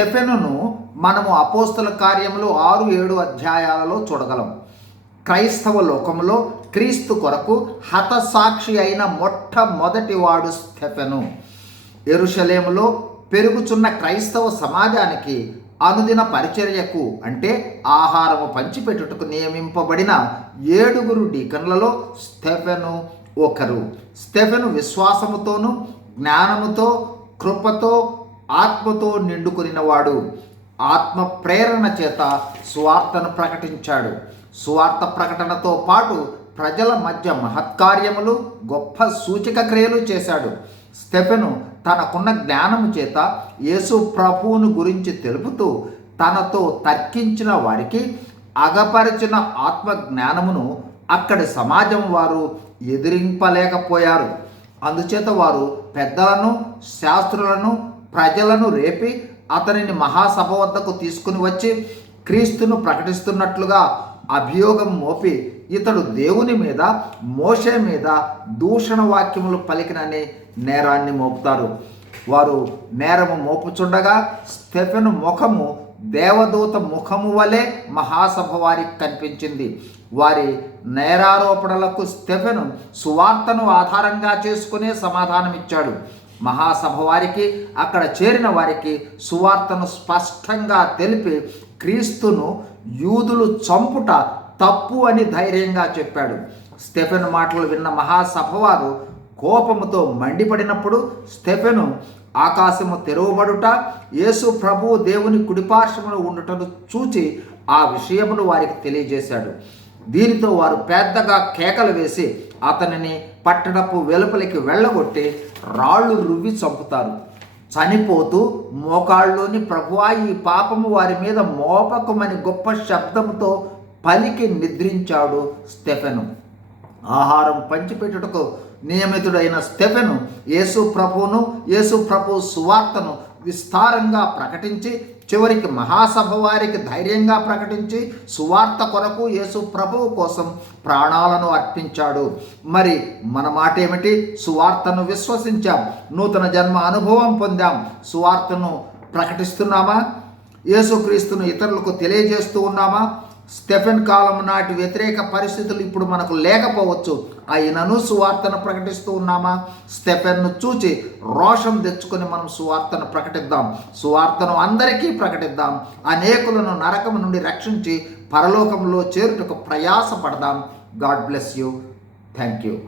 స్టెఫెనును మనము అపోస్తుల కార్యములు ఆరు ఏడు అధ్యాయాలలో చూడగలం. క్రైస్తవ లోకంలో క్రీస్తు కొరకు హతసాక్షి అయిన మొట్టమొదటి వాడు స్టెఫెను. ఎరుషలేములో పెరుగుచున్న క్రైస్తవ సమాజానికి అనుదిన పరిచర్యకు అంటే ఆహారము పంచిపెట్టుటకు నియమింపబడిన ఏడుగురు డీకన్లలో స్టెఫెను ఒకరు. స్టెఫెను విశ్వాసముతోనూ జ్ఞానముతో కృపతో ఆత్మతో నిండుకొనినవాడు ఆత్మ ప్రేరణ చేత సువార్తను ప్రకటించాడు. సువార్త ప్రకటనతో పాటు ప్రజల మధ్య మహత్కార్యములు గొప్ప సూచక క్రియలు చేశాడు. స్టెఫెను తనకున్న జ్ఞానము చేత యేసు ప్రభువును గురించి తెలుపుతూ తనతో తర్కించిన వారికి అగపరిచిన ఆత్మ జ్ఞానమును అక్కడి సమాజం వారు ఎదిరింపలేకపోయారు. అందుచేత వారు పెద్దలను శాస్త్రులను ప్రజలను రేపి అతనిని మహాసభ వద్దకు తీసుకుని వచ్చి క్రీస్తును ప్రకటిస్తున్నట్లుగా అభియోగం మోపి ఇతడు దేవుని మీద మోషే మీద దూషణ వాక్యములు పలికినని నేరాన్ని మోపుతారు. వారు నేరము మోపుచుండగా స్టెఫెను ముఖము దేవదూత ముఖము వలె మహాసభ వారికి కనిపించింది. వారి నేరారోపణలకు స్టెఫెను సువార్తను ఆధారంగా చేసుకునే సమాధానమిచ్చాడు. మహాసభ వారికి అక్కడ చేరిన వారికి సువార్తను స్పష్టంగా తెలిపి క్రీస్తును యూదులు చంపుట తప్పు అని ధైర్యంగా చెప్పాడు. స్టెఫెన్ మాటలు విన్న మహాసభవారు కోపముతో మండిపడినప్పుడు స్టెఫెను ఆకాశము తెరవబడుట యేసు ప్రభువు దేవుని కుడిపార్శ్వములు ఉండుటను చూచి ఆ విషయమును వారికి తెలియజేశాడు. దీనితో వారు పెద్దగా కేకలు వేసి అతనిని పట్టణపు వెలుపలికి వెళ్ళగొట్టి రాళ్ళు రువ్వి చంపుతారు. చనిపోతూ మోకాళ్ళలోని ప్రభువా ఈ పాపము వారి మీద మోపకమని గొప్ప శబ్దంతో పలికి నిద్రించాడు స్టెఫెను. ఆహారం పంచిపెట్టుటకు నియమితుడైన స్టెఫెను యేసు ప్రభువును యేసు ప్రభు సువార్తను విస్తారంగా ప్రకటించి చివరికి మహాసభ వారికి ధైర్యంగా ప్రకటించి సువార్త కొరకు యేసు ప్రభువు కోసం ప్రాణాలను అర్పించాడు. మరి మన మాట ఏమిటి సువార్తను విశ్వసించాం. నూతన జన్మ అనుభవం పొందాం. సువార్తను ప్రకటిస్తున్నామా? యేసుక్రీస్తును ఇతరులకు తెలియజేస్తూ ఉన్నామా? స్టెఫెన్ కాలం నాటి వ్యతిరేక పరిస్థితులు ఇప్పుడు మనకు లేకపోవచ్చు. అయినను సువార్తను ప్రకటిస్తూ ఉన్నామా? స్టెఫెన్ను చూచి రోషం తెచ్చుకొని మనం సువార్తను ప్రకటిద్దాం. సువార్తను అందరికీ ప్రకటిద్దాం. అనేకులను నరకం నుండి రక్షించి పరలోకంలో చేరుటకు ప్రయాసపడదాం. God bless you. Thank you